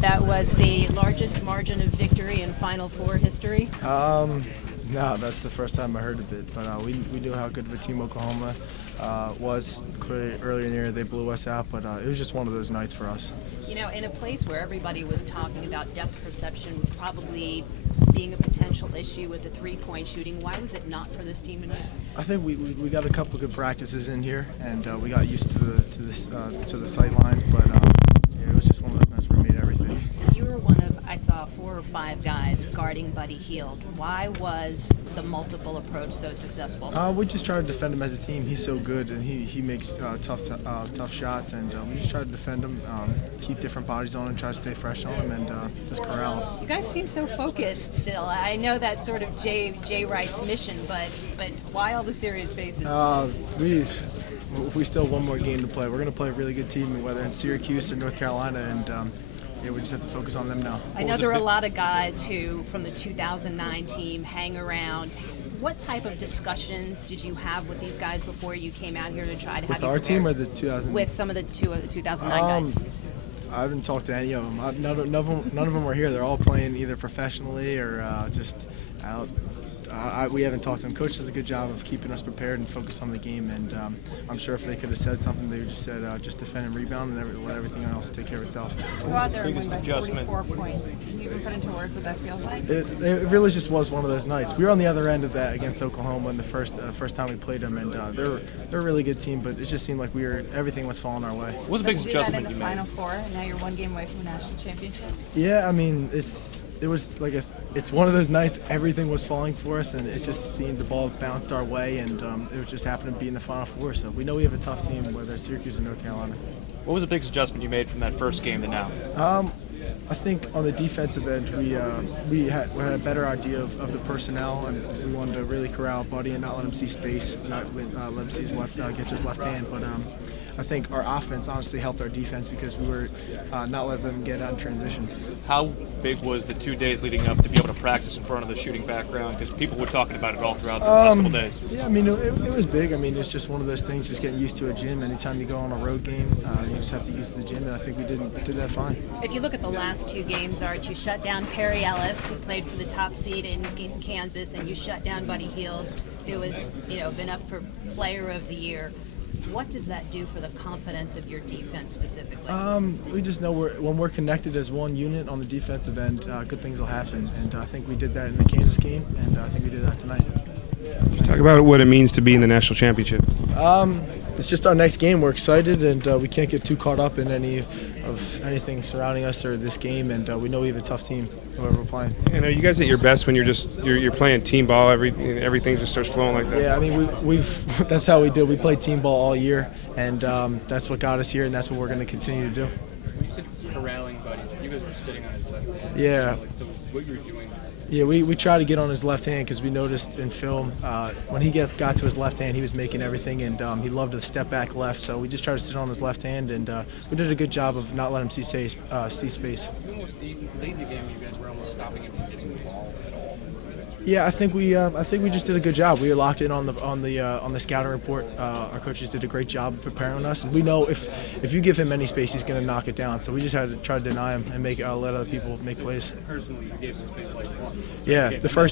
that was the largest margin of victory in Final Four history? No, that's the first time I heard of it. But we knew how good of a team Oklahoma was. Clearly, earlier in the year they blew us out, but it was just one of those nights for us. You know, in a place where everybody was talking about depth perception probably being a potential issue with the three-point shooting, why was it not for this team tonight? I think we got a couple of good practices in here, and we got used to the sight lines, but yeah, it was just one of those nights where we made everything. You were one of, I saw 4 or 5 guys guarding Buddy Hield. Why was the multiple approach so successful? We just try to defend him as a team. He's so good, and he makes tough shots, and we just try to defend him, keep different bodies on him, try to stay fresh on him, and just corral him. You guys seem so focused still. I know that's sort of Jay Wright's mission, but why all the serious faces? We still have one more game to play. We're going to play a really good team, whether in Syracuse or North Carolina, and yeah, we just have to focus on them now. I know there are a lot of guys who, from the 2009 team, hang around. What type of discussions did you have with these guys before you came out here to try to have with our team or the 2000? With some of the 2009 guys. I haven't talked to any of them. None of them were here. They're all playing either professionally or just out. We haven't talked to them. Coach does a good job of keeping us prepared and focused on the game, and I'm sure if they could have said something, they would just said just defend and rebound and let everything else take care of itself. Go out there and win by 44 points. Can you even put into words what that feels like? It really just was one of those nights. We were on the other end of that against Oklahoma in the first time we played them, and they're a really good team, but it just seemed like everything was falling our way. What was the big adjustment you made? Final Four, and now you're one game away from the national championship. Yeah, I mean it was like it's one of those nights everything was falling for us, and it just seemed the ball bounced our way, and it was just happened to be in the Final Four. So we know we have a tough team, whether it's Syracuse or North Carolina. What was the biggest adjustment you made from that first game to now? I think on the defensive end, we had a better idea of the personnel, and we wanted to really corral Buddy and not let him see space, not let him see his get to his left hand. But I think our offense honestly helped our defense because we were not letting them get out in transition. How big was the 2 days leading up to be able to practice in front of the shooting background? Because people were talking about it all throughout the last couple days. Yeah, I mean, it was big. I mean, it's just one of those things, just getting used to a gym. Anytime you go on a road game, you just have to get used to the gym, and I think we did that fine. If you look at the last 2 games, Art, you shut down Perry Ellis, who played for the top seed in Kansas, and you shut down Buddy Hield, who has been up for Player of the Year. What does that do for the confidence of your defense specifically? We just know when we're connected as one unit on the defensive end, good things will happen. And I think we did that in the Kansas game, and I think we did that tonight. Just talk about what it means to be in the national championship. It's just our next game. We're excited, and we can't get too caught up in anything surrounding us or this game. And we know we have a tough team, whoever we're playing. And are you guys at your best when you're playing team ball? Everything just starts flowing like that. Yeah, I mean we've that's how we do. We played team ball all year, and that's what got us here, and that's what we're going to continue to do. You said corralling Buddy. You guys were sitting on his left hand. Yeah. So what you were doing? Yeah, we tried to get on his left hand because we noticed in film when he got to his left hand, he was making everything, and he loved to step back left. So we just tried to sit on his left hand, and we did a good job of not letting him see space. You almost late in the game, you guys were almost stopping him from getting the ball at all. Yeah, I think we just did a good job. We were locked in on the scouting report. Our coaches did a great job of preparing us, and we know if you give him any space, he's going to knock it down. So we just had to try to deny him and let other people make plays. Personally, you gave the space like one. Yeah, the first.